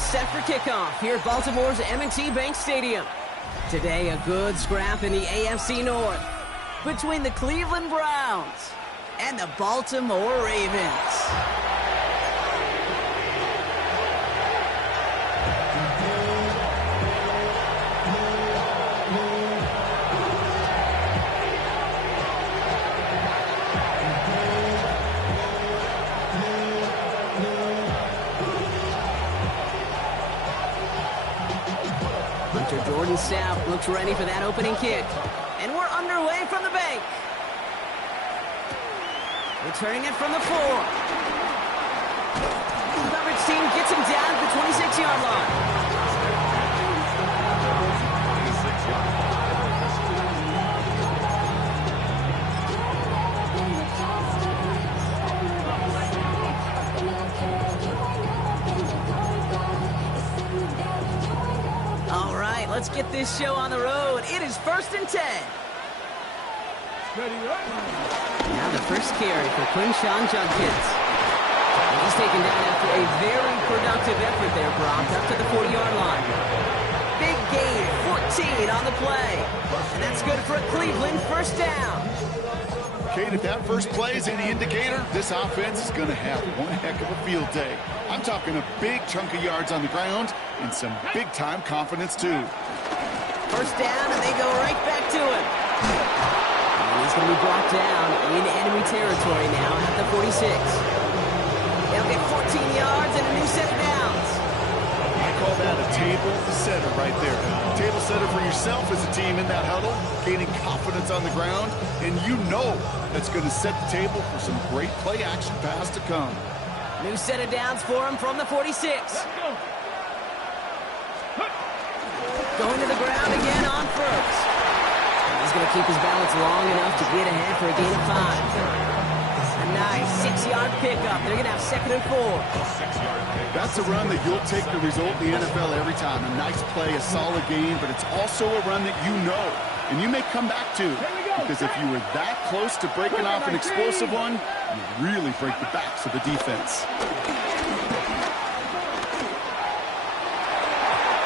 set for kickoff here at Baltimore's M&T Bank Stadium. Today, a good scrap in the AFC North between the Cleveland Browns and the Baltimore Ravens. Jordan Sapp looks ready for that opening kick. And we're underway from the bank. Returning it from the 4. Coverage team gets him down at the 26-yard line. Let's get this show on the road. It is 1st and 10. Now the first carry for Quinshon Judkins. He's taken down after a very productive effort there, Brock, up to the 40-yard line. Big gain, 14 on the play. And that's good for a Cleveland first down. Kate, if that first play is any indicator, this offense is going to have one heck of a field day. I'm talking a big chunk of yards on the ground and some big-time confidence, too. First down, and they go right back to him. And he's going to be brought down in enemy territory now at the 46. They'll get 14 yards and a new set of downs. I call that a table setter right there. Table setter for yourself as a team in that huddle, gaining confidence on the ground, and you know that's going to set the table for some great play-action pass to come. New set of downs for him from the 46. Going to the ground again on first. He's going to keep his balance long enough to get ahead for a gain of 5. A nice 6-yard pickup. They're going to have 2nd and 4. That's a run that you'll take the result in the NFL every time. A nice play, a solid gain, but it's also a run that you know, and you may come back to. Because if you were that close to breaking off an explosive one, you really break the backs of the defense.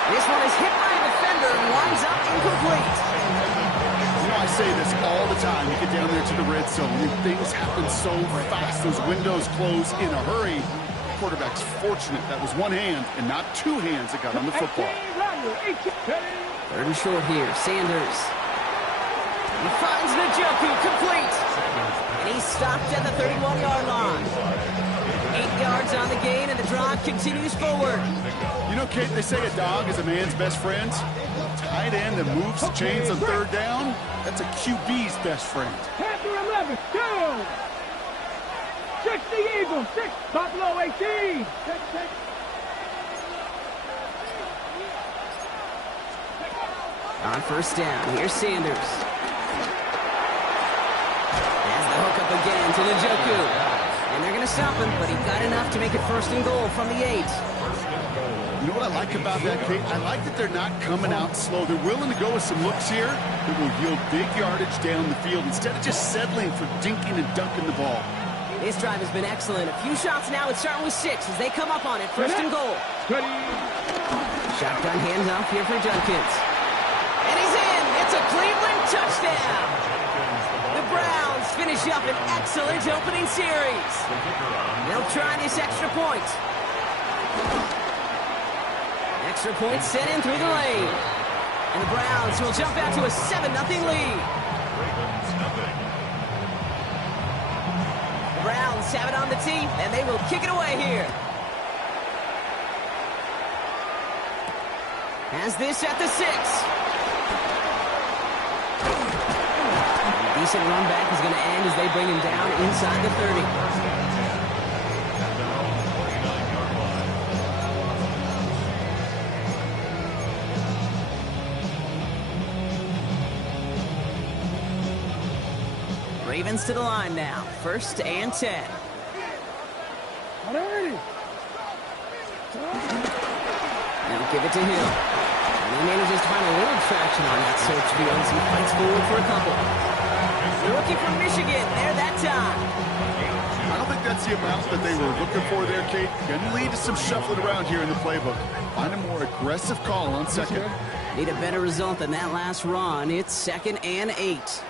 This one is hit by a defender and winds up incomplete. You know, I say this all the time. You get down there to the red zone, and things happen so fast. Those windows close in a hurry. The quarterback's fortunate that was one hand and not two hands that got on the football. 3rd and short here. Sanders. He finds Njoku complete. And he's stopped at the 31-yard line. 8 yards on the gain, and the drive continues forward. You know, Kate, they say a dog is a man's best friend. Tight end that moves the chains on 3rd down, that's a QB's best friend. Panther 11, down. 6 the Eagles, 6 Buffalo 18. 6. On first down, here's Sanders. Has the hook up again to Njoku. And they're going to stop him, but he got enough to make it 1st and goal from the 8. You know what I like about that, Kate? I like that they're not coming out slow. They're willing to go with some looks here that will yield big yardage down the field instead of just settling for dinking and dunking the ball. This drive has been excellent. A few shots now. It's starting with 6 as they come up on it. 1st and goal. Shotgun handoff here for Judkins. And he's in. It's a Cleveland touchdown. The Browns finish up an excellent opening series. They'll try this extra point. Extra point sent in through the lane. And the Browns will jump out to a 7-0 lead. The Browns have it on the tee, and they will kick it away here. Has this at the 6. A decent run back is going to end as they bring him down inside the 30. Ravens to the line now. 1st and 10. They'll give it to him. And he manages to find a little traction on that search field as he fights forward for a couple. The rookie from Michigan, there that time. I don't think that's the amount that they were looking for there, Kate. Going to lead to some shuffling around here in the playbook. Find a more aggressive call on second. Need a better result than that last run. It's 2nd and 8.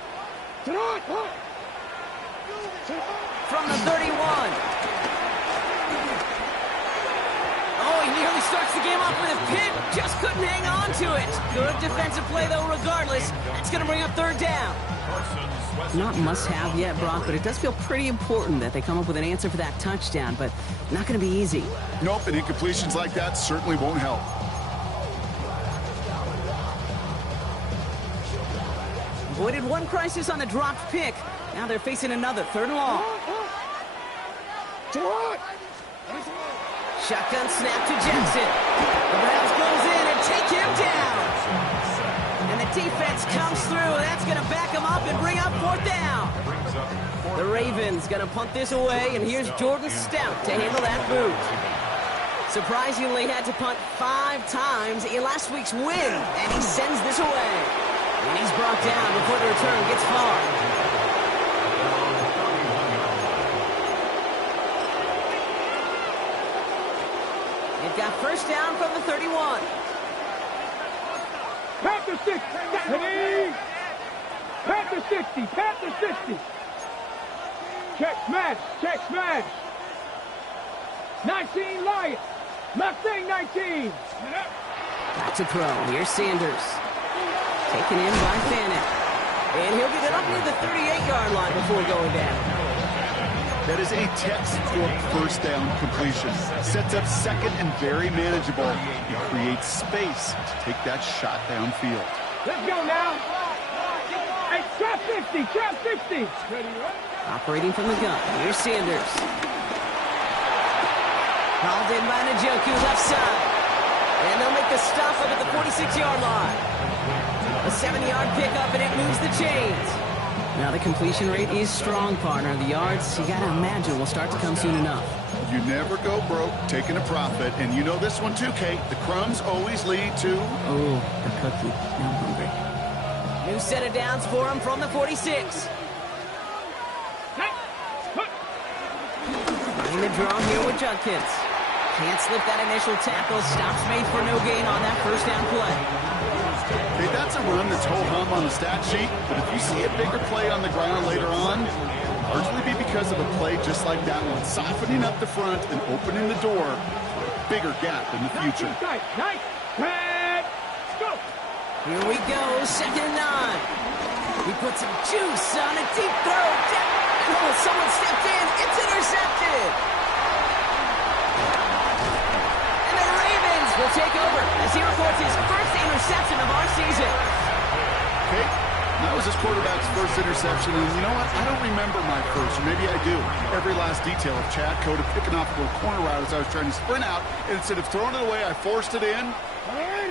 From the 31. Oh, he nearly starts the game off with a pick. Just couldn't hang on to it. Good defensive play, though, regardless. That's going to bring up 3rd down. Not must-have yet, Brock, but it does feel pretty important that they come up with an answer for that touchdown, but not going to be easy. Nope, and incompletions like that certainly won't help. Avoided one crisis on the dropped pick. Now they're facing another 3rd and long. Shotgun snap to Jackson. The Browns close in and take him down. And the defense comes through. That's going to back him up and bring up 4th down. The Ravens going to punt this away, and here's Jordan Stout to handle that boot. Surprisingly had to punt 5 times in last week's win, and he sends this away. And he's brought down before the return gets far. They've got 1st down from the 31. Panther 60. Panther 60. Panther 60. Check smash. Check smash. 19 Lions. Mustang 19. Back to throw. Here's Sanders. Taken in by Fannin. And he'll get it up near the 38-yard line before going down. That is a textbook 1st down completion. Sets up 2nd and very manageable. It creates space to take that shot downfield. Let's go now. Hey, trap 60. Trap 60. Operating from the gun. Here's Sanders. Hauled in by Njoku, left side. And they'll make the stop up at the 46-yard line. A 7-yard pickup, and it moves the chains. Now the completion rate is strong, partner. The yards, you got to imagine, will start to come soon enough. You never go broke taking a profit, and you know this one too, Kate. The crumbs always lead to... Oh, the cookie. Now I'm hungry. New set of downs for him from the 46. Running the draw here with Judkins. Can't slip that initial tackle. Stops made for no gain on that 1st down play. Hey, that's a run that's ho-hum on the stat sheet, but if you see a bigger play on the ground later on, largely be because of a play just like that one, softening up the front and opening the door for a bigger gap in the future. Here we go, 2nd and 9. He puts some juice on a deep throw. Oh, someone stepped in. It's intercepted. And the Ravens will take over as he records his 1st interception of our season. Okay, that was his quarterback's 1st interception, and you know what? I don't remember my first, or maybe I do. Every last detail of Chad Cota picking off a little corner route as I was trying to sprint out, and instead of throwing it away, I forced it in.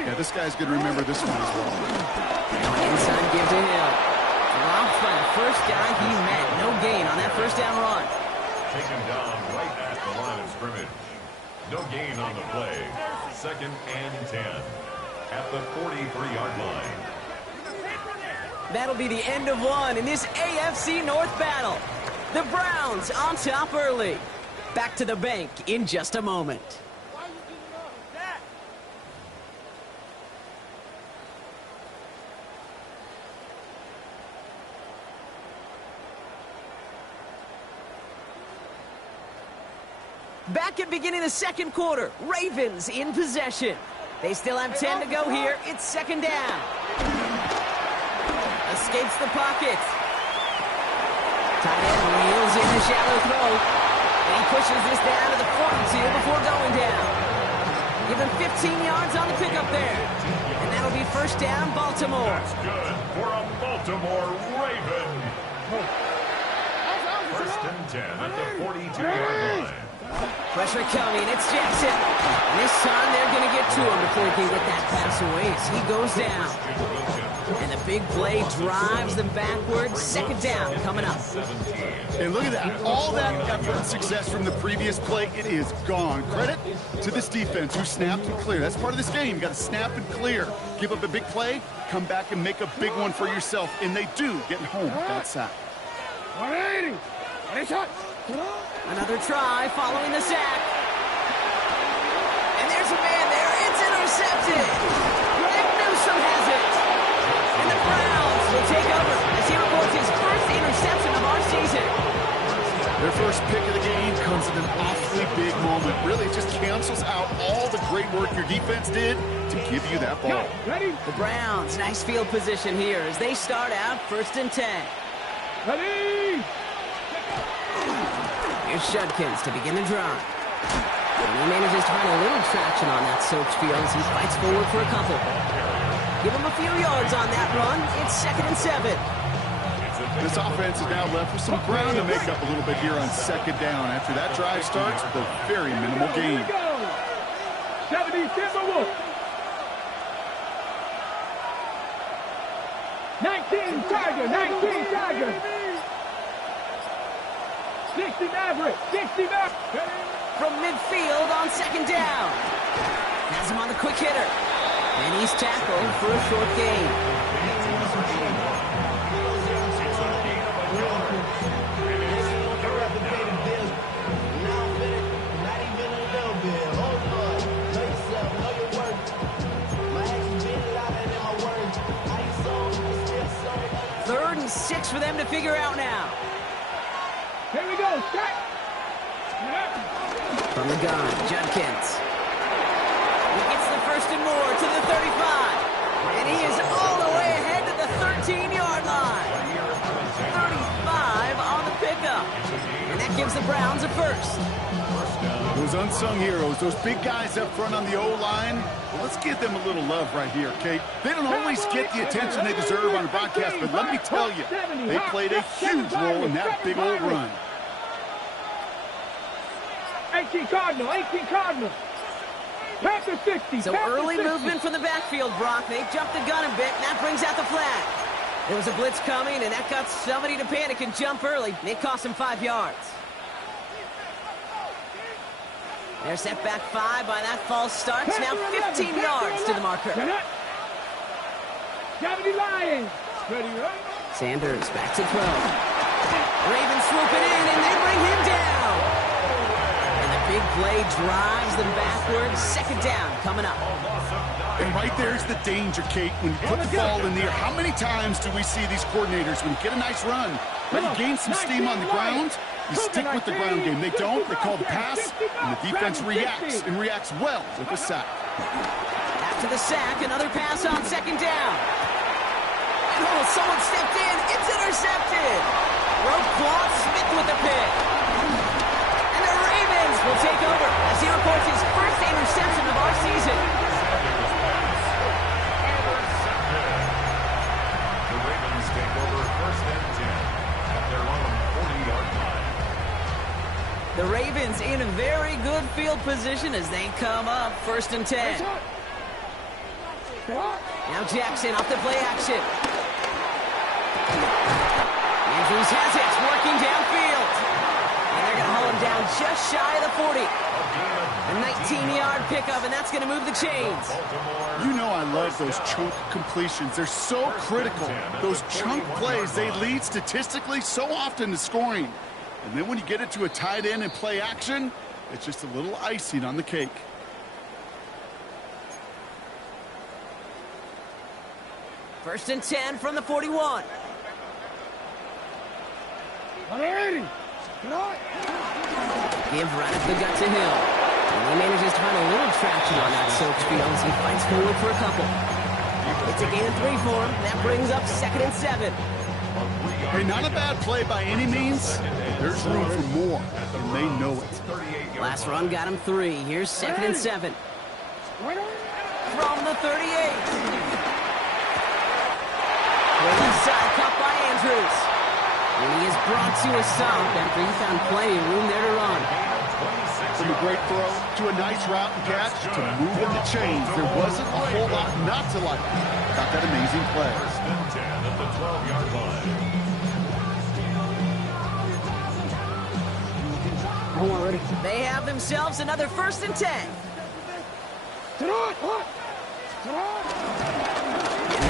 Yeah, this guy's going to remember this one as well. Inside give to Hill. Dropped by the first guy he met. No gain on that 1st down run. Taken down right at the line of scrimmage. No gain on the play. 2nd and 10 at the 43-yard line. That'll be the end of one in this AFC North battle. The Browns on top early. Back to the bank in just a moment. Back at beginning the 2nd quarter, Ravens in possession. They still have 10 to go here. It's 2nd down. Escapes the pocket. Tight end wheels in the shallow throw. And he pushes this down to the 42 before going down. Give him 15 yards on the pickup there. And that'll be 1st down, Baltimore. That's good for a Baltimore Raven. 1st and 10 at the 42-yard line. Pressure coming, it's Jackson. And this time they're going to get to him before he can get that pass away as he goes down. And the big play drives them backwards. 2nd down coming up. And look at that. All that effort and success from the previous play, it is gone. Credit to this defense who snapped and cleared. That's part of this game. You got to snap and clear. Give up a big play, come back and make a big one for yourself. And they do, getting home with that sack. 180. Ready, shot. Another try following the sack. And there's a man there. It's intercepted. Greg Newsome has it. And the Browns will take over as he reports his first interception of our season. Their first pick of the game comes at an awfully big moment. Really, it just cancels out all the great work your defense did to give you that ball. Ready? The Browns, nice field position here as they start out 1st and 10. Ready? Here's Judkins to begin the drive. And he manages to find a little traction on that soaked field as he fights forward for a couple. Give him a few yards on that run. It's 2nd and 7. This offense is now left with some ground to make up a little bit here on 2nd down. After that drive starts with a very minimal gain. 70 Timberwolves. 19 Tiger, 19 Tiger. 60 Maverick, 60 Maverick. From midfield on 2nd down. Has him on the quick hitter. And he's tackled for a short gain. Third and 6 for them to figure out now. Here we go, stack. From the gun, Judkins. He gets the 1st and more to the 35. And he is all the way ahead to the 13-yard line. 35 on the pickup. And that gives the Browns a 1st. Those unsung heroes, those big guys up front on the O-line, well, let's give them a little love right here, Kate. They don't always get the attention they deserve on a broadcast, but let me tell you, they played a huge role in that big old run. 18 Cardinal, 18 Cardinal. Panther 60. So Panther early 60. movement from the backfield, Brock. They jumped the gun a bit, and that brings out the flag. There was a blitz coming, and that got somebody to panic and jump early. It cost him 5 yards. They're set back 5 by that false start. Now 15 yards to the marker. 70 Lions. Ready, right? Sanders back to throw. Ravens swooping in, and they bring him down. And the big play drives them backwards. 2nd down coming up. And right there's the danger, Kate, when you put the ball in the air. How many times do we see these coordinators, when you get a nice run, but you gain some steam on the ground, you stick with the ground game. They don't, they call the pass, and the defense reacts, and reacts well with a sack. After the sack, another pass on 2nd down. Oh, someone stepped in. It's intercepted. Roquan Smith with the pick. And the Ravens will take over as he reports his first interception of our season. The Ravens take over 1st and 10 at their own 40-yard line. The Ravens in a very good field position as they come up 1st and 10. Now Jackson off the play action. Andrews has it, working downfield. And they're going to hold him down just shy of the 40. A 19-yard pickup, and that's going to move the chains. You know I love those chunk completions. They're so critical. Those chunk plays, they lead statistically so often to scoring. And then when you get it to a tight end and play action, it's just a little icing on the cake. First and 10 from the 41. 180. Give right up the gut to Hill. And he manages to find a little traction on that soaked field as he fights forward for a couple. It's a gain of 3 for him. That brings up 2nd and 7. Hey, not a bad play by any means. There's room for more, and they know it. Last run got him 3. Here's 2nd and 7. From the 38. Left side, caught by Andrews. And he is brought to a stop after he found plenty of room there to run. From a great throw to a nice route and catch to moving the chains. There wasn't a whole lot not to like about that amazing play. 1st and 10 at the 12-yard line. They have themselves another 1st and 10. And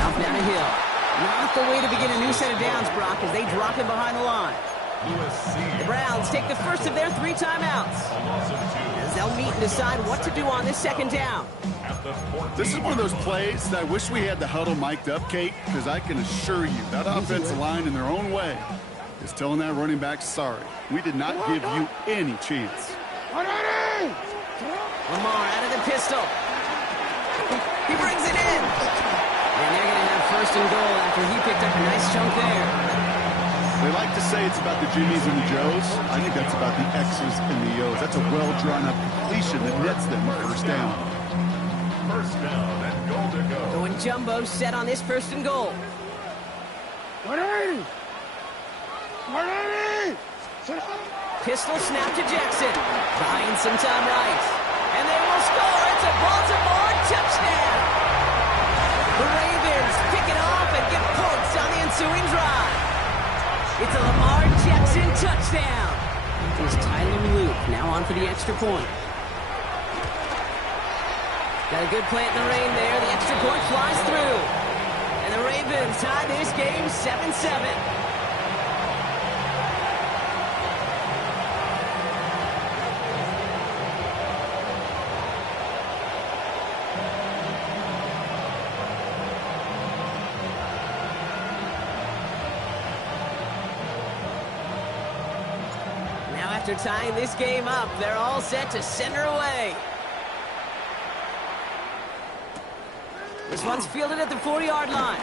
off down a hill. Not the way to begin a new set of downs, Brock, as they drop him behind the line. The Browns take the first of their 3 timeouts, as they'll meet and decide what to do on this second down. This is one of those plays that I wish we had the huddle mic'd up, Kate, because I can assure you that offensive line in their own way is telling that running back, sorry, we did not give you any chance. Lamar out of the pistol. He brings it in. And they're going to have first and goal after he picked up a nice chunk there. They like to say it's about the Jimmies and the Joes. I think that's about the X's and the O's. That's a well-drawn-up completion that nets them a first down. First down and goal to go. Going jumbo set on this first and goal. Pistol snap to Jackson. Buying some time right. And they will score. It's a Baltimore touchdown. The Ravens pick it off and get points on the ensuing drive. It's a Lamar Jackson touchdown. Here's Tyler Luke now on for the extra point. Got a good plant in the rain there. The extra point flies through. And the Ravens tie this game 7-7. After tying this game up, they're all set to send her away. This one's fielded at the 40-yard line.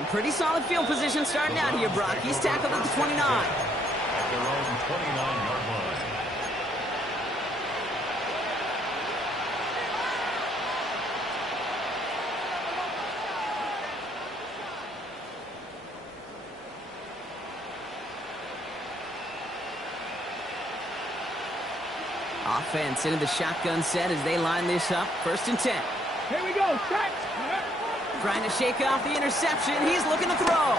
In pretty solid field position starting out here, Brock. He's tackled at the 29. At their own 29-yard line. Offense into the shotgun set as they line this up. First and 10. Here we go. Set. Trying to shake off the interception. He's looking to throw.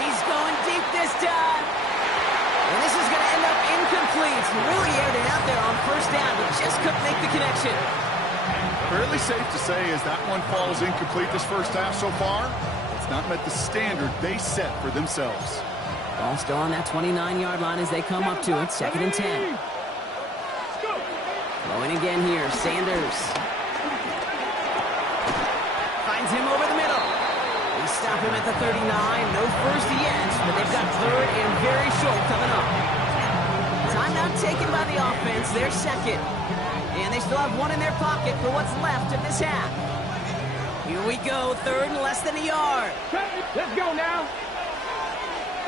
He's going deep this time. And this is going to end up incomplete. Really aired it out there on first down, but just couldn't make the connection. Fairly safe to say as that one falls incomplete this first half so far, it's not met the standard they set for themselves. Ball still on that 29-yard line as they come up to it. Second and 10. Going again here, Sanders. Finds him over the middle. They stop him at the 39. No first yet, but they've got third and very short coming up. Timeout taken by the offense, their second. And they still have one in their pocket for what's left of this half. Here we go, third and less than a yard. Let's go now.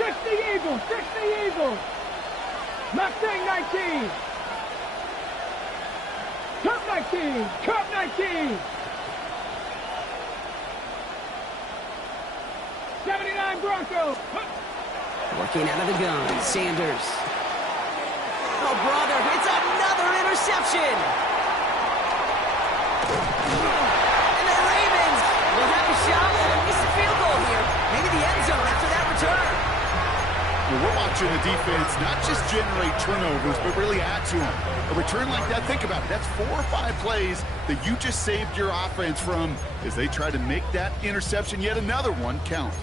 Fix the Eagles, fix the Eagles. Mustang 19. Cup 19! Cup 19! 79 Broncos! Working out of the gun, Sanders. Oh, brother, it's another interception! And the Ravens will have a shot at a missed field goal here. Maybe the end zone after that return. Well, we're watching the defense not just generate turnovers, but really add to them. A return like that, think about it. That's 4 or 5 plays that you just saved your offense from as they try to make that interception, yet another one, count.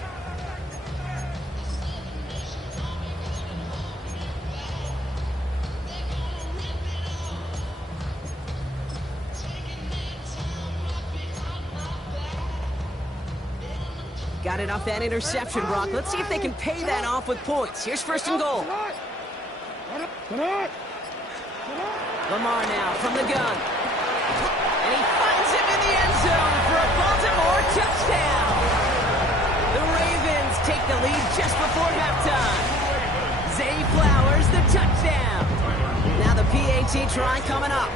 Got it off that interception, Brock. Let's see if they can pay that off with points. Here's first and goal. Lamar now from the gun. And he finds him in the end zone for a Baltimore touchdown. The Ravens take the lead just before halftime. Zay Flowers, the touchdown. Now the PAT try coming up.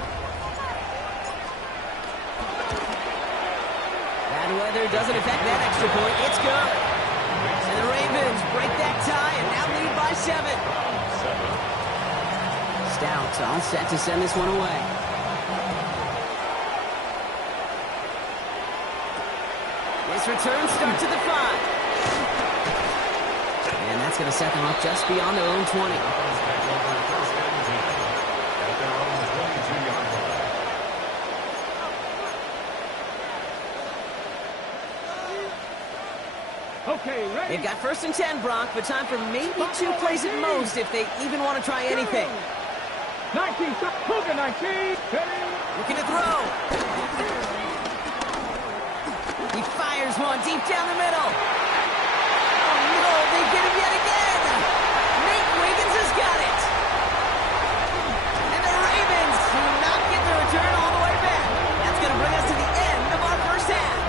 Bad weather doesn't affect that extra point. It's good. And the Ravens break that tie and now lead by 7. Stouts all set to send this one away. This return starts at the 5. And that's going to set them up just beyond their own 20. Okay, ready? They've got 1st and 10, Brock, but time for maybe 2 plays at most if they even want to try anything. 19, stop. Cougar 19. Ready? Looking to throw. He fires one deep down the middle. Oh, no, they get him yet again. Nate Wiggins has got it. And the Ravens do not get the return all the way back. That's going to bring us to the end of our first half.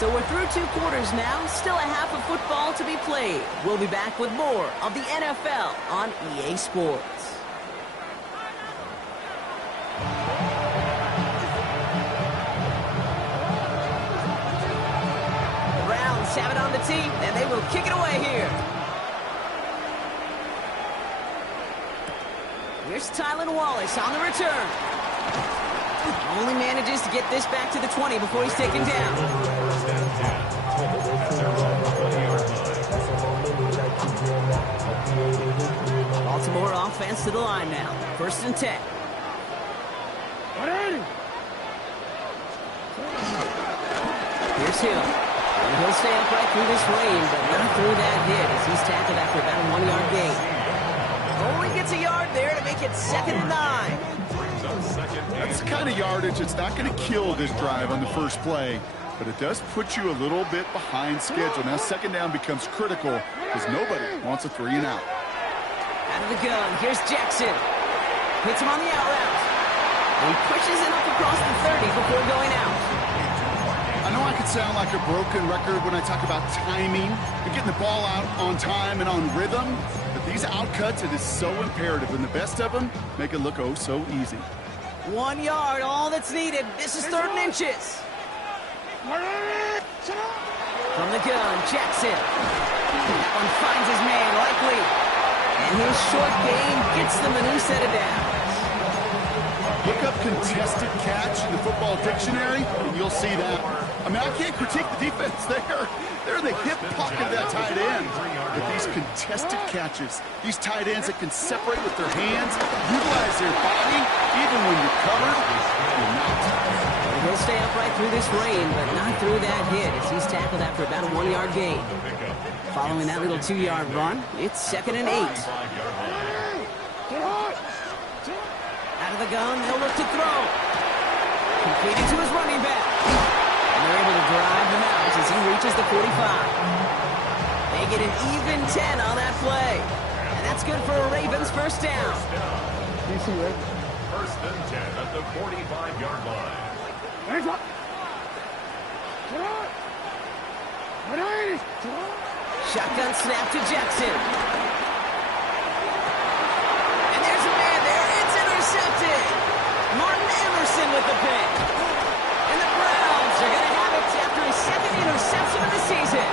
So we're through 2 quarters now, still a half of football to be played. We'll be back with more of the NFL on EA Sports. The Browns have it on the tee, and they will kick it away here. Here's Tylan Wallace on the return. Only manages to get this back to the 20 before he's taken down. Baltimore offense to the line now. 1st and 10. Here's Hill. And he'll stay upright through this rain, but not through that hit as he's tackled after about a 1-yard gain. Only gets a yard there to make it 2nd and 9. That's the kind of yardage that's not going to kill this drive on the first play, but it does put you a little bit behind schedule. Now 2nd down becomes critical because nobody wants a 3 and out. Out of the gun, here's Jackson. Hits him on the out route. And he pushes it up across the 30 before going out. I know I could sound like a broken record when I talk about timing and getting the ball out on time and on rhythm, but these outcuts, it is so imperative, and the best of them make it look oh so easy. 1 yard, all that's needed. This is 3rd and inches. From the gun, Jackson. That one finds his man, Likely. And his short gain gets them a new set of downs. Look up contested catch in the football dictionary, and you'll see that. I mean, I can't critique the defense there. They're in the hip pocket of that tight end. But these contested catches, these tight ends that can separate with their hands, utilize their body, even when you're covered, you're not. He'll stay upright through this rain, but not through that hit as he's tackled after about a 1-yard gain. Following that little 2-yard run, it's 2nd and 8. Out of the gun, they'll look to throw. Completed to his running back. And they're able to drive him out as he reaches the 45. They get an even 10 on that play. And that's good for a Ravens 1st down. 1st and 10 at the 45-yard line. Shotgun snap to Jackson. And there's a man there. It's intercepted. Martin Emerson with the pick. And the Browns are going to have it after his 2nd interception of the season.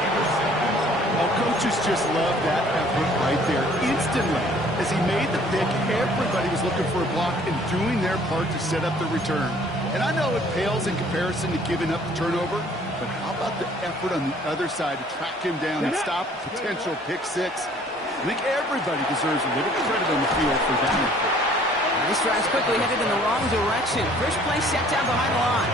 Well, coaches just love that effort right there. Instantly, as he made the pick, everybody was looking for a block and doing their part to set up the return. And I know it pales in comparison to giving up the turnover, but how about the effort on the other side to track him down and stop a potential pick 6? I think everybody deserves a little credit on the field for that effort. These drives quickly headed in the wrong direction. First play set down behind the line.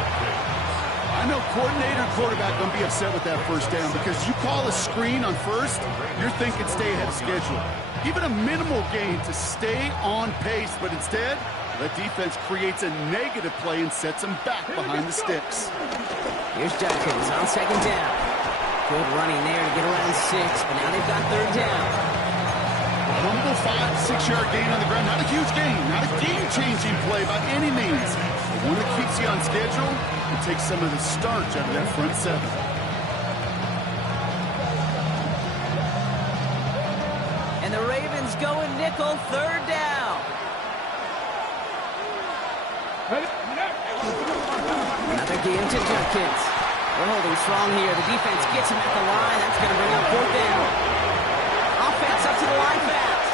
I know coordinator and quarterback going to be upset with that 1st down because you call a screen on 1st, you're thinking stay ahead of schedule. Even a minimal gain to stay on pace, but instead, the defense creates a negative play and sets them back behind the sticks. Here's Judkins on 2nd down. Good running there to get around 6, but now they've got 3rd down. A humble 5-6-yard gain on the ground. Not a huge gain, not a game-changing play by any means. But one that keeps you on schedule and takes some of the starch out of that front 7. And the Ravens go in nickel, 3rd down. Another game to Judkins. They're holding strong here. The defense gets him at the line. That's going to bring up 4th down. Offense up to the line fast.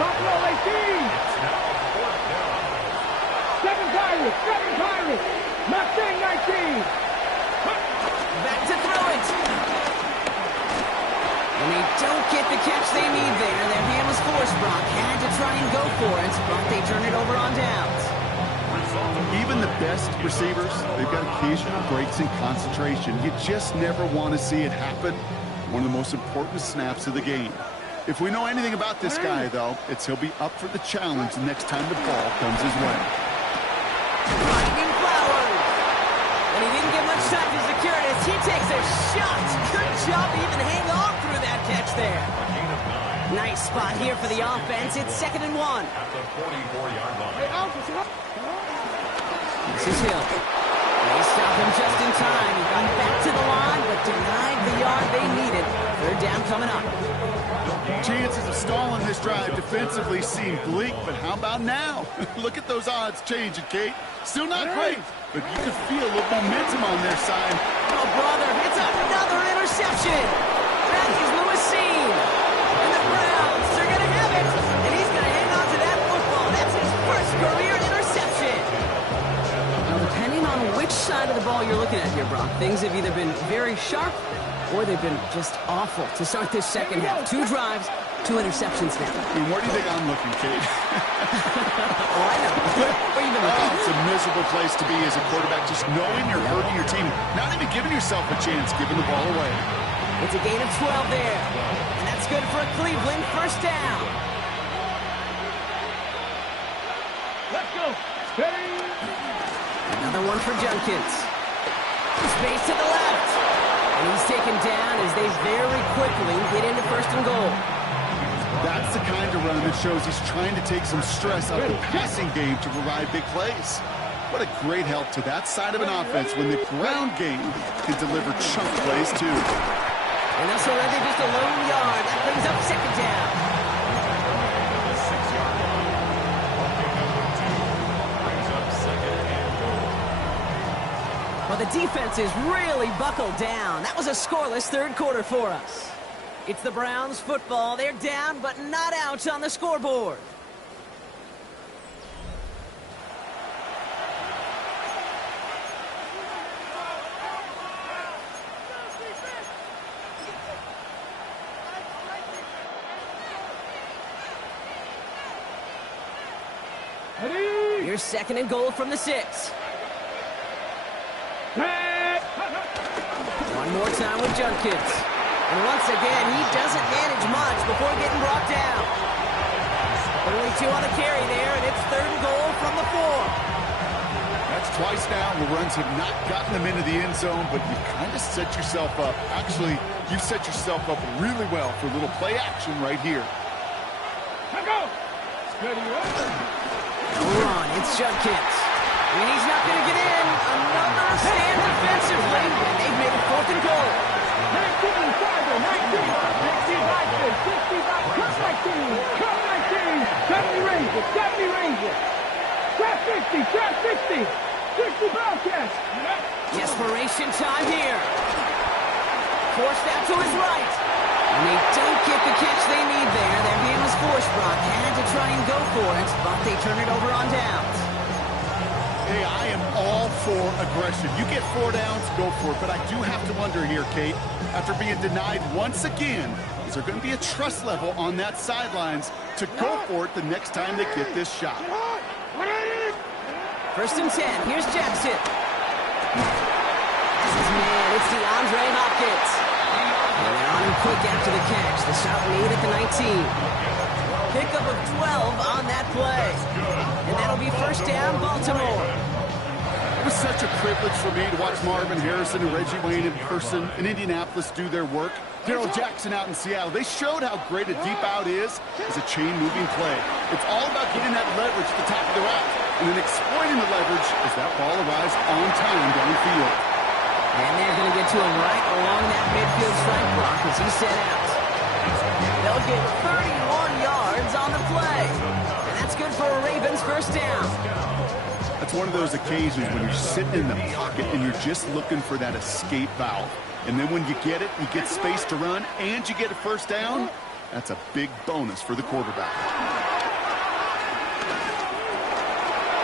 Buffalo 18. 7 Pirates. Mustang 19. Back to throw it. And they don't get the catch they need there. Their hand was forced. Brock had to try and go for it, but they turn it over on downs. Even the best receivers, they've got occasional breaks in concentration. You just never want to see it happen. One of the most important snaps of the game. If we know anything about this guy, though, it's he'll be up for the challenge the next time the ball comes his way. Finding Flowers. And he didn't get much time to secure it as he takes a shot. Good job to even hang on through that catch there. Nice spot here for the offense. It's 2nd and 1. At the 44-yard line. This is Hill. They stop him just in time. He got back to the line, but denied the yard they needed. 3rd down coming up. Chances of stalling this drive defensively seem bleak, but how about now? Look at those odds changing, Kate. Still not great, but you can feel a little momentum on their side. Oh, brother, it's another interception. That is Lewis Seen. And the Browns, they're going to have it. And he's going to hang on to that football. That's his first career interception. Now, depending on which side of the ball you're looking at here, Brock, things have either been very sharp or they've been just awful to start this second half. 2 drives, 2 interceptions now. And where do you think I'm looking, Kate? Oh, I know. Where you been looking? It's a miserable place to be as a quarterback, just knowing you're hurting your team, not even giving yourself a chance, giving the ball away. It's a gain of 12 there. And that's good for a Cleveland 1st down. Let's go. Steady. Another one for Junkins. Space to the left. And he's taken down as they very quickly get into 1st and goal. That's the kind of run that shows he's trying to take some stress out of the passing game to provide big plays. What a great help to that side of an offense when the ground game can deliver chunk plays too. And they'll surrender just a lone yard. That brings up 2nd down. The 6-yard line. Brings up 2nd and goal. Well, the defense is really buckled down. That was a scoreless 3rd quarter for us. It's the Browns football. They're down, but not out on the scoreboard. Ready. Here's 2nd and goal from the 6. One more time with Junkins. And once again, he doesn't manage much before getting brought down. Only 2 on the carry there, and it's 3rd and goal from the 4. That's twice now the runs have not gotten them into the end zone, but you kind of set yourself up. Actually, you set yourself up really well for a little play action right here. Let's go. Steady. Run, it's Junkins. And he's not going to get in. Another stand defensively, and they've made it 4th and goal. 19, 70 Rangers, 70 Rangers. Trap 60, trap 60. 60 Bobcats. Desperation time here. Forced out to his right. And they don't get the catch they need there. Their hand was forced, Brock. Had to try and go for it, but they turn it over on downs. Hey, I am all for aggression. You get 4 downs, go for it. But I do have to wonder here, Kate, after being denied once again, is there going to be a trust level on that sidelines to go for it the next time they get this shot? 1st and 10. Here's Jackson. This is man. It's DeAndre Hopkins. And they're on him quick after the catch. The shot made at the 19. Pickup of 12 on that play. And that'll be 1st down, Baltimore. It was such a privilege for me to watch Marvin Harrison and Reggie Wayne in person in Indianapolis do their work. Darrell Jackson out in Seattle. They showed how great a deep out is as a chain-moving play. It's all about getting that leverage at the top of the route and then exploiting the leverage as that ball arrives on time downfield. And they're going to get to him right along that midfield strike block as he set out. They'll get 31 yards on the play. And that's good for a Ravens 1st down. That's one of those occasions when you're sitting in the pocket and you're just looking for that escape valve. And then when you get it, you get space to run, and you get a 1st down. That's a big bonus for the quarterback.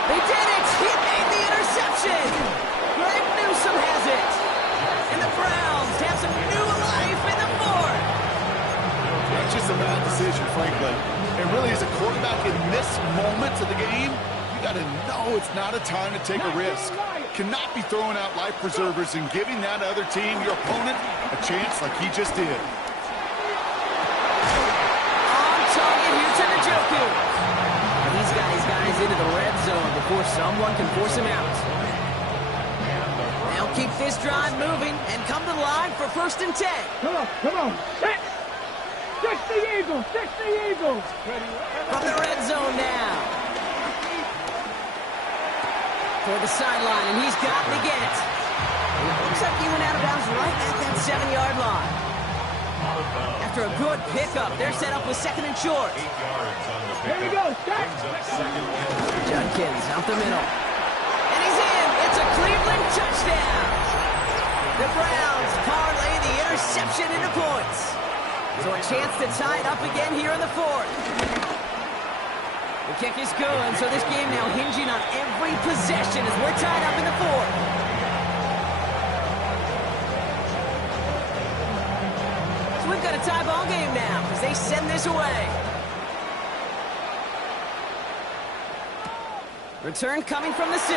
They did it! He made the interception! Greg Newsome has it! And the Browns have some new life in the 4th! That's just a bad decision, frankly. And really, as a quarterback in this moment of the game, you You got to know it's not a time to take a risk. Cannot be throwing out life preservers and giving that other team, your opponent, a chance like he just did. On target here to Njoku. He's got his guys into the red zone before someone can force him out. They'll keep this drive moving and come to the line for 1st and 10. Come on, set! 60 Eagles, 60 Eagles! From the red zone now. For the sideline, and he's got it again. It looks like he went out of bounds right at that 7-yard line. After a good pickup, they're set up with 2nd and short. 8 yards on the Here we pickup. go, set! Brings up 2nd and 10. Judkins out the middle. And he's in. It's a Cleveland touchdown. The Browns parlay the interception into points. So a chance to tie it up again here in the 4th. The kick is good, so this game now hinging on every possession as we're tied up in the 4th. So we've got a tie ball game now as they send this away. Return coming from the 6.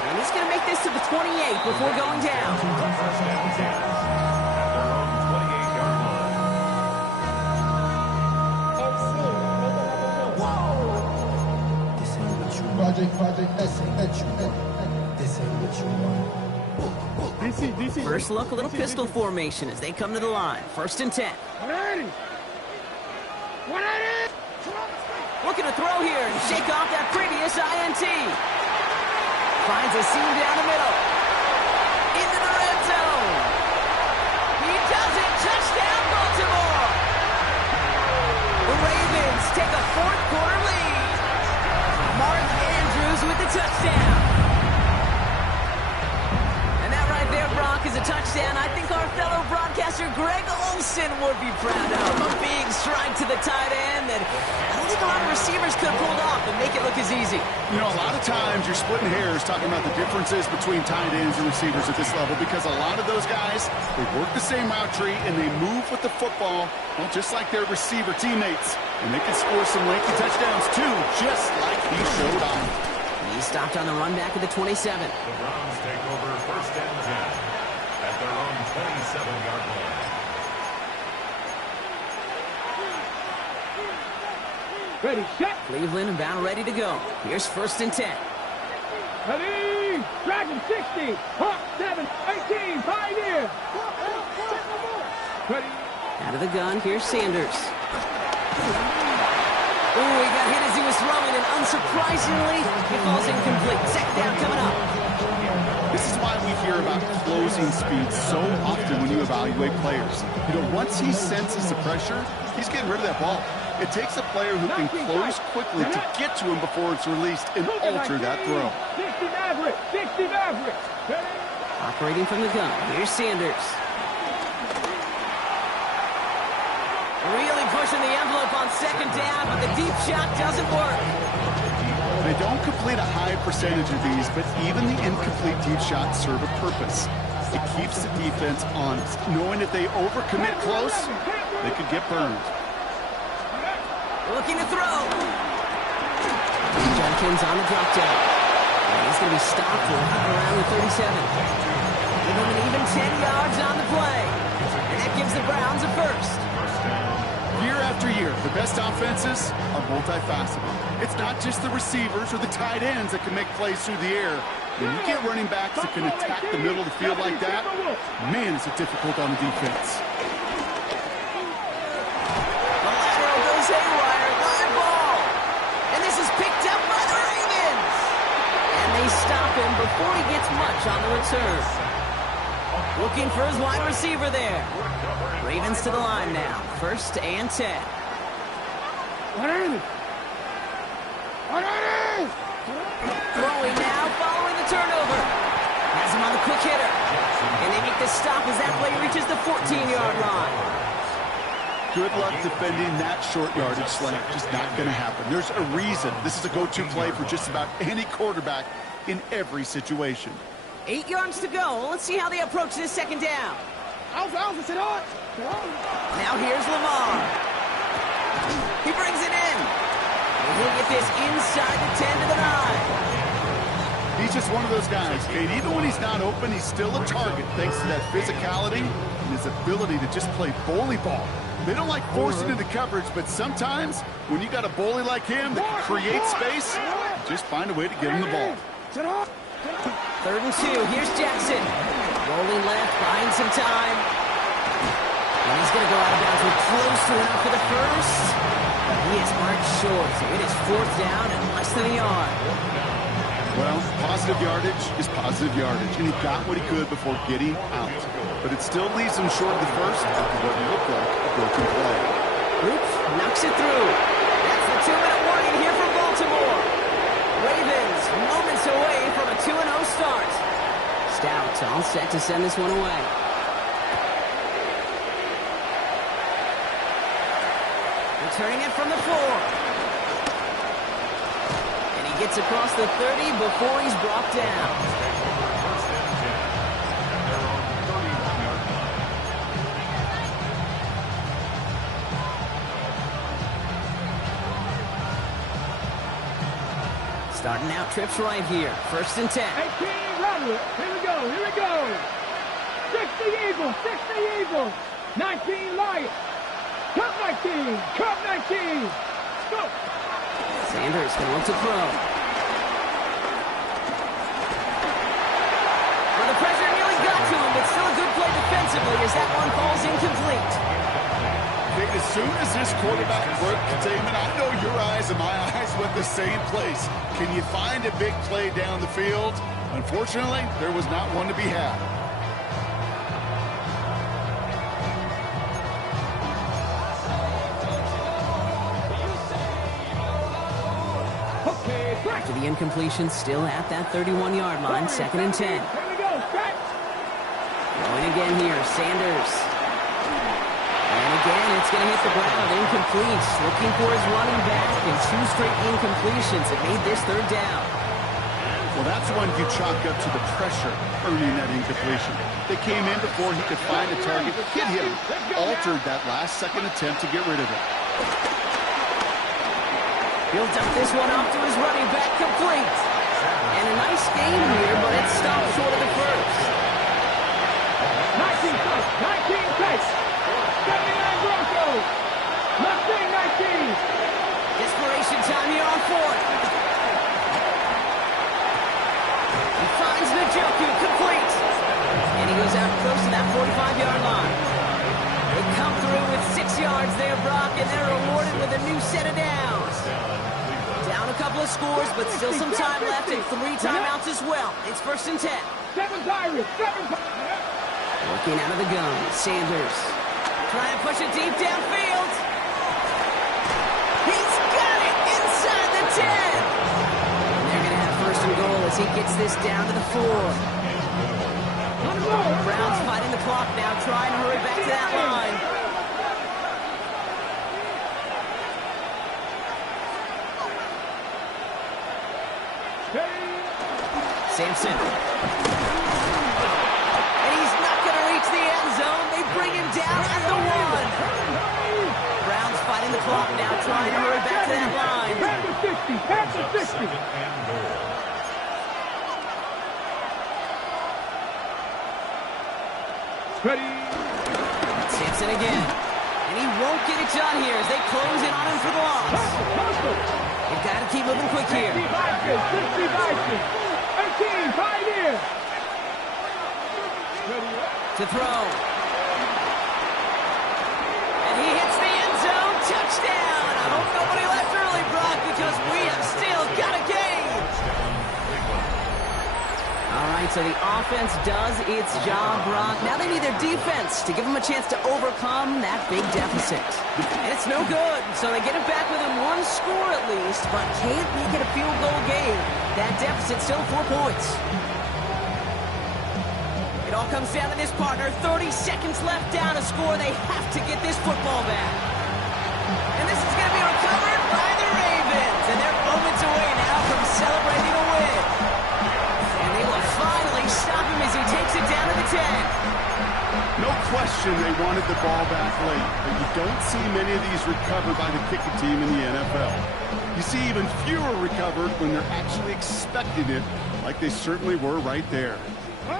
And he's going to make this to the 28 before going down. 1st and 10 at their own 28-yard line. Project S-H-U-N. This ain't what you want. DC. First look, a little pistol formation as they come to the line. 1st and 10. 180! 180! Looking to throw here and shake off that previous INT. Finds a seam down the middle. Into the red zone. He does it. Touchdown, Baltimore. The Ravens take a 4th quarter lead. Mark Andrews with the touchdown. And that right there, Brock, is a touchdown I think our fellow broadcaster Greg Olsen would be proud of. A big strike to the tight end that I don't think a lot of receivers could have pulled off and make it look as easy. You know, a lot of times you're splitting hairs talking about the differences between tight ends and receivers at this level because a lot of those guys, they work the same route tree and they move with the football, well, just like their receiver teammates. And they can score some lengthy touchdowns too, just like he showed off. He stopped on the run back at the 27. The Browns take over 1st and 10 at their own 27-yard line. Ready, set! Cleveland about ready to go. Here's 1st and 10. Ready! Dragon 60! Hawk 7! 18! Pioneer! Ready! Out of the gun, here's Sanders. Ooh, he got hit as he was throwing, and unsurprisingly, it falls incomplete. 2nd down coming up. This is why we hear about closing speed so often when you evaluate players. You know, once he senses the pressure, he's getting rid of that ball. It takes a player who can close quickly to get to him before it's released and alter that throw. 60 Maverick! 60 Maverick! Ready? Operating from the gun, here's Sanders. Really pushing the envelope on 2nd down, but the deep shot doesn't work. They don't complete a high percentage of these, but even the incomplete deep shots serve a purpose. It keeps the defense honest, knowing if they overcommit close, they could get burned. Looking to throw. Judkins on the drop down. And he's going to be stopped around the 37. Give him an even 10 yards on the play. And that gives the Browns a 1st. Year after year, the best offenses are multifaceted. It's not just the receivers or the tight ends that can make plays through the air. When you get running backs that can attack the middle of the field like that, man, is it difficult on the defense. The lateral goes haywire. Live ball. And this is picked up by the Ravens. And they stop him before he gets much on the return. Looking for his wide receiver there. Ravens to the line now. 1st and 10. 180! 180! Throwing now, following the turnover. Has him on the quick hitter. And they make the stop as that play reaches the 14-yard line. Good luck defending that short yardage slant. Just not going to happen. There's a reason this is a go-to play for just about any quarterback in every situation. 8 yards to go. Let's see how they approach this 2nd down. Now here's Lamar. He brings it in. He'll get this inside the 10 to the 9. He's just one of those guys, Kate. Even when he's not open, he's still a target thanks to that physicality and his ability to just play bully ball. They don't like forcing into coverage, but sometimes when you got a bully like him that can create space, just find a way to get him the ball. 3rd and 2. Here's Jackson. Rolling left, buying some time. And he's going to go out of bounds. We're close to enough for the first. But he is marked short, so it is 4th down and less than a yard. Well, positive yardage is positive yardage, and he got what he could before getting out. But it still leaves him short of the first after what looked like a broken play. Oops, knocks it through. That's the 2-minute warning here from Baltimore. Ravens moments away from a 2-0 start. Stout all set to send this one away. Returning it from the 4. And he gets across the 30 before he's brought down. First and 10 at their own 31-yard line. Starting out trips right here. 1st and 10. 18, rattle it. Here we go, here we go. 60 Eagles, 60 Eagles. 19 Lions. Cup 19, Cup 19. Go. Sanders going to look to throw. Well, the pressure nearly got to him, but still a good play defensively as that one falls incomplete. Kate, as soon as this quarterback broke containment, I know your eyes and my eyes went the same place. Can you find a big play down the field? Unfortunately, there was not one to be had. After the incompletion, still at that 31-yard line, 2nd and 10. Here we go, stretch. Going again here, Sanders. And again, it's going to hit the ground, incomplete. Looking for his running back, and 2 straight incompletions that made this 3rd down. Well, that's one you chalk up to the pressure earning that incompletion. They came in before he could find a target, hit him, altered that last-second attempt to get rid of it. He'll dump this one off to his running back, complete. And a nice game here, but it stopped short of the first. 19 touch, 19 touch. 79 Broncos. Mustang 19. Desperation time here on 4th. He finds Njoku, complete. And he goes out close to that 45-yard line. They come through with 6 yards there, Brock, and they're rewarded with a new set of downs. Down a couple of scores, but still some time left and 3 timeouts as well. It's 1st and 10. 7 Pirates, 7 Pirates. Looking out of the gun, Sanders. Trying to push it deep downfield. He's got it inside the 10. And they're going to have 1st and goal as he gets this down to the 4. Browns fighting the clock now, trying to hurry back to that line. Sampson. And he's not going to reach the end zone. They bring him down at the 1. Browns fighting the clock now, trying to hurry back to that line. Pass the 50, pass the 50. Ready. Sampson again. And he won't get it done here as they close in on him for the loss. They've got to keep moving quick here. 60 Vikings. 18, Pioneer. To throw. And he hits the end zone. Touchdown. I hope nobody left early, Brock, because we have still got a game. All right, so the offense does its job, Brock. Now they need their defense to give them a chance to overcome that big deficit. And it's no good, so they get it back within 1 score at least, but can't make it a field goal game. That deficit's still 4 points. It all comes down to this, partner. 30 seconds left down to score. They have to get this football back. And this is going to be recovered by the Ravens. And they're moments away now from celebrating a win. And they will finally stop him as he takes it down to the 10. No question they wanted the ball back late, but you don't see many of these recovered by the kicking team in the NFL. You see even fewer recovered when they're actually expecting it, like they certainly were right there.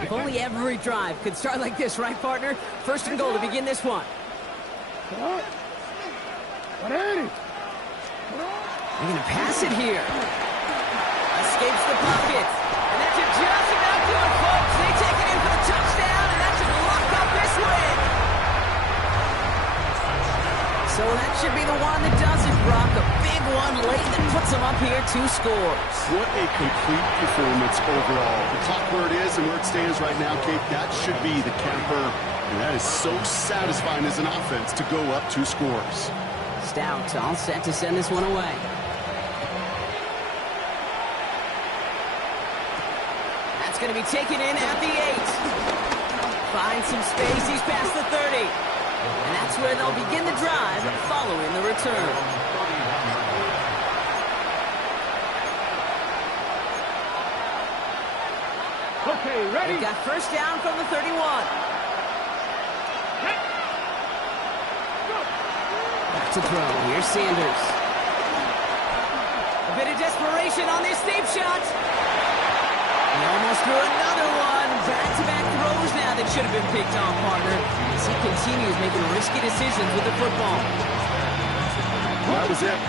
If only every drive could start like this, right, partner? First and goal to begin this one. They're going to pass it here. Escapes the pocket. And that should just about do it, folks. They take it in for the touchdown, and that should lock up this win. So that should be the one that does it, Brock. A big one late that puts them up here 2 scores. What a complete performance overall. The clock where it is and where it stands right now, Kate, that should be the camper. And that is so satisfying as an offense to go up 2 scores. Stout all set to send this one away. That's going to be taken in at the 8. Finds some space. He's past the 30. And that's where they'll begin the drive following the return. Okay, ready? They've got first down from the 31. Back to throw. Here's Sanders. A bit of desperation on this deep shot. He almost threw another one. Back-to-back throws now that should have been picked off, partner, as he continues making risky decisions with the football. That was it.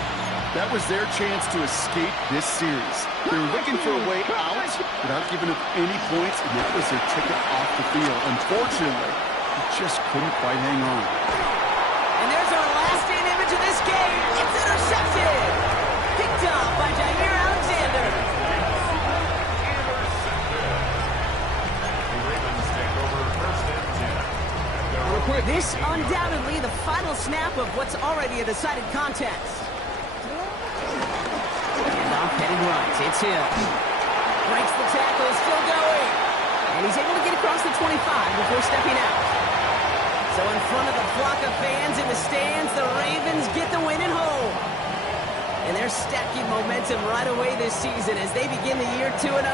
That was their chance to escape this series. They were looking for a way out without giving up any points, and that was their ticket off the field. Unfortunately, they just couldn't quite hang on. And there's our last-in image of this game. It's intercepted. Picked off by Jair Alexander. This undoubtedly the final snap of what's already a decided contest. And off headed right. It's Hill. Breaks the tackle, still going. And he's able to get across the 25 before stepping out. So in front of the flock of fans in the stands, the Ravens get the win at home. And they're stacking momentum right away this season as they begin the year 2-0.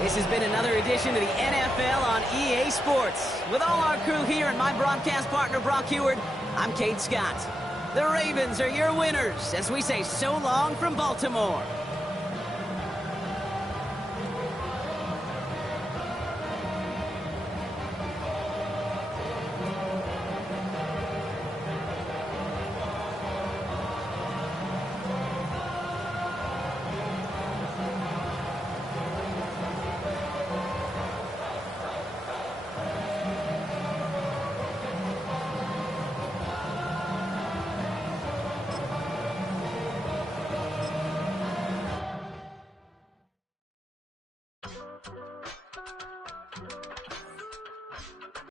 This has been another edition of the NFL on EA Sports. With all our crew here and my broadcast partner, Brock Huard, I'm Kate Scott. The Ravens are your winners as we say so long from Baltimore.